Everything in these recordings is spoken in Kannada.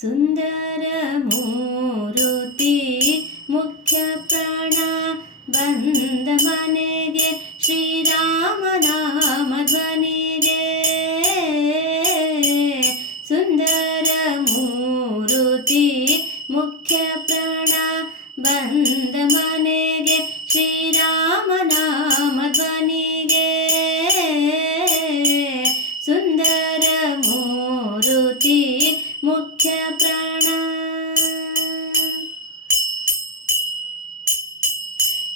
ಸುಂದರ ಮೂರುತಿ ಮುಖ್ಯ ಪ್ರಾಣ ಬಂದ ಮನೆಗೆ ಶ್ರೀರಾಮನಾಮ ಧ್ವನಿಗೆ. ಸುಂದರ ಮೂರುತಿ ಮುಖ್ಯ ಪ್ರಾಣ ಬಂದ ಮನೆಗೆ ಶ್ರೀರಾಮನಾಮ ಧ್ವನಿಗೆ. ಸುಂದರ ಮೂರುತಿ ಮುಖ್ಯ ಪ್ರಾಣ.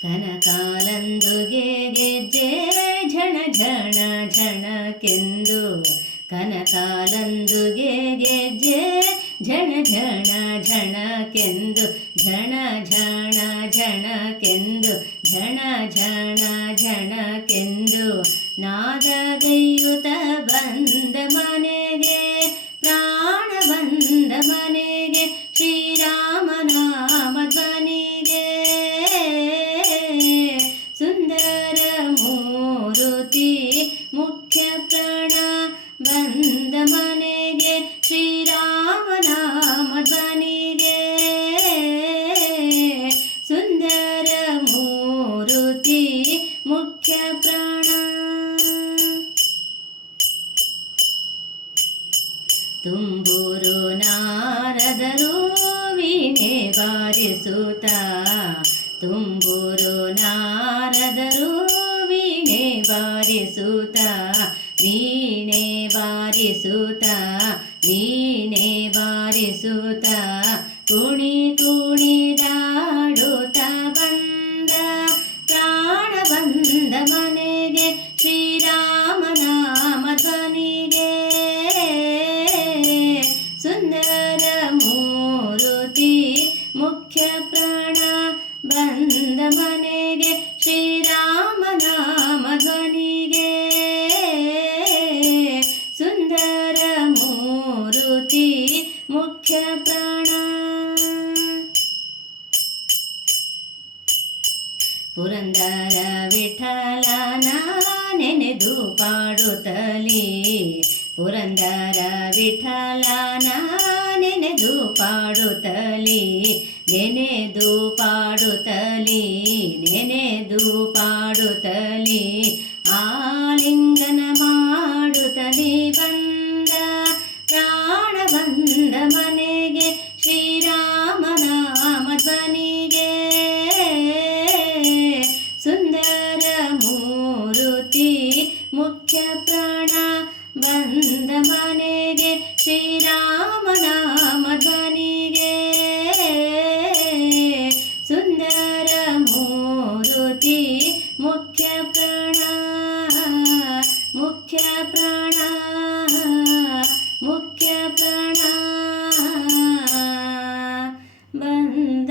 ಕನಕಾಲಂದುಗೆ ಗೆಜ್ಜೆ ಝಣ ಝಣ ಝಣಕೆಂದು. ಕನಕಾಲಂದುಗೆ ಗೆಜ್ಜೆ ಝಣ ಝಣ ಝಣಕೆಂದು. ಝಣ ಝಣ ಝಣಕೆಂದು. ಝಣ ಝಣ ಝಣಕೆಂದು. ನಾದಗೈಯುತ ಬಂದ ಮನೆಗೆ ಪ್ರಾಣ ಬಂದ ಮನೆಗೆ ಶ್ರೀರಾಮನಾಮ ಧ್ವನಿಗೆ. ಸುಂದರ ಮೂರುತಿ ಮುಖ್ಯ ಪ್ರಾಣ ಬಂದ ಮನೆಗೆ ಶ್ರೀರಾಮನಾಮ ಧ್ವನಿಗೆ. ಸುಂದರ ಮೂರುತಿ ಮುಖ್ಯ ಪ್ರಾಣ. ತುಂಬೂರು ನಾರದರು ವೀಣೆ ಬಾರಿಸುತ್ತ. ತುಂಬೂರು ನಾರದರು ವೀಣೆ ಬಾರಿಸುತ್ತ. ವೀಣೆ ಬಾರಿಸುತ್ತ. ವೀಣೆ ಬಾರಿಸುತ್ತ. ಕುಣಿ ಕುಣಿದಾಡುತ್ತ ಬಂದ ಪ್ರಾಣ ಬಂದ ಮನೆಗೆ ಶ್ರೀರಾಮನಾಮ ಧ್ವನಿಗೆ. ಸುಂದರ ಮೂರುತಿ ಮುಖ್ಯ ಪ್ರಾಣ ಬಂದ ಮನೆಗೆ ಶ್ರೀರಾಮನಾಮ ಧ್ವನಿಗೆ. ಸುಂದರ ಮೂರುತಿ ಮುಖ್ಯ ಪ್ರಾಣ. ಪುರಂದರ ವಿಠಲನ ನೆನೆದು ಪಾಡುತ್ತಲೇ. ಪುರಂದರ ವಿಠಲನ ನೆನೆದು ಪಾಡುತ್ತಲೇ. ನೆನೆದು ಪಾಡುತ್ತಲೇ. ನೆನೆದು ಪಾಡುತ್ತಲೇ. ಆಲಿಂಗನ ಮಾಡುತ್ತಲೇ ಬಂದ ಪ್ರಾಣ ಬಂದ ಮನೆಗೆ ಶ್ರೀರಾಮನಾಮ ಧ್ವನಿಗೆ. ಸುಂದರ ಮೂರುತಿ ಮುಖ್ಯ ಪ್ರಾಣ ಬಂದ ಮನೆಗೆ ಶ್ರೀರಾಮನಾಮ ಧ್ವನಿಗೆ. ಸುಂದರ ಮೂರುತಿ ಮುಖ್ಯ ಪ್ರಾಣ. ಮುಖ್ಯ ಪ್ರಾಣ. ಮುಖ್ಯ ಪ್ರಾಣ ಬಂದ